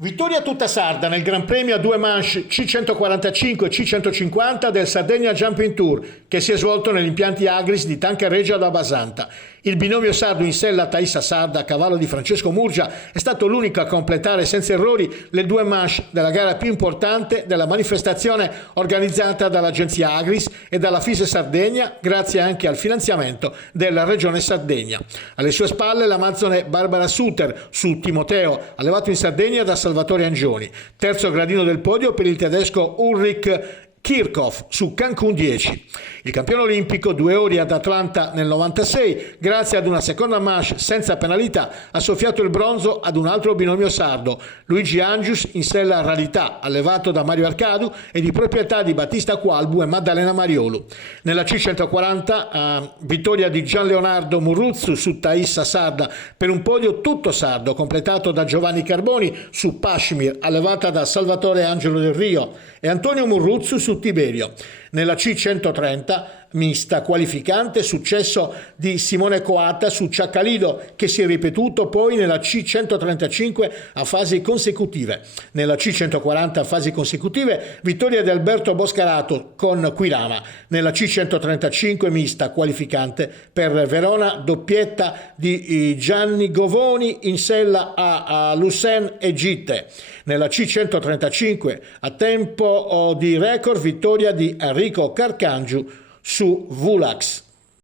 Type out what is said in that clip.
Vittoria tutta sarda nel Gran Premio a due manche C145 e C150 del Sardegna Jumping Tour, che si è svolto negli impianti Agris di Tancarreggia da Basanta. Il binomio sardo in sella Thaisa Sarda a cavallo di Francesco Murgia è stato l'unico a completare senza errori le due manche della gara più importante della manifestazione organizzata dall'agenzia Agris e dalla FISE Sardegna, grazie anche al finanziamento della regione Sardegna. Alle sue spalle l'amazzone Barbara Suter su Timoteo, allevato in Sardegna da Salvatore Angioni. Terzo gradino del podio per il tedesco Ulrich Kirchhoff su Cancun 10. Il campione olimpico, 2 ore ad Atlanta nel 96, grazie ad una seconda manche senza penalità, ha soffiato il bronzo ad un altro binomio sardo, Luigi Angius in sella Ralità, allevato da Mario Arcadu e di proprietà di Battista Qualbu e Maddalena Mariolu. Nella C140, vittoria di Gian Leonardo Murruzzu su Thaisa Sarda per un podio tutto sardo, completato da Giovanni Carboni su Pashmir, allevata da Salvatore Angelo del Rio, e Antonio Murruzzu su Tiberio. Nella C130 mista qualificante, successo di Simone Coatta su Ciaccalido, che si è ripetuto poi nella C135 a fasi consecutive. Nella C140 a fasi consecutive, vittoria di Alberto Boscarato con Quirama. Nella C135 mista qualificante per Verona, doppietta di Gianni Govoni in sella a Lucen e Gitte. Nella C135 a tempo di record, vittoria di Enrico Carcangiu su Vulax.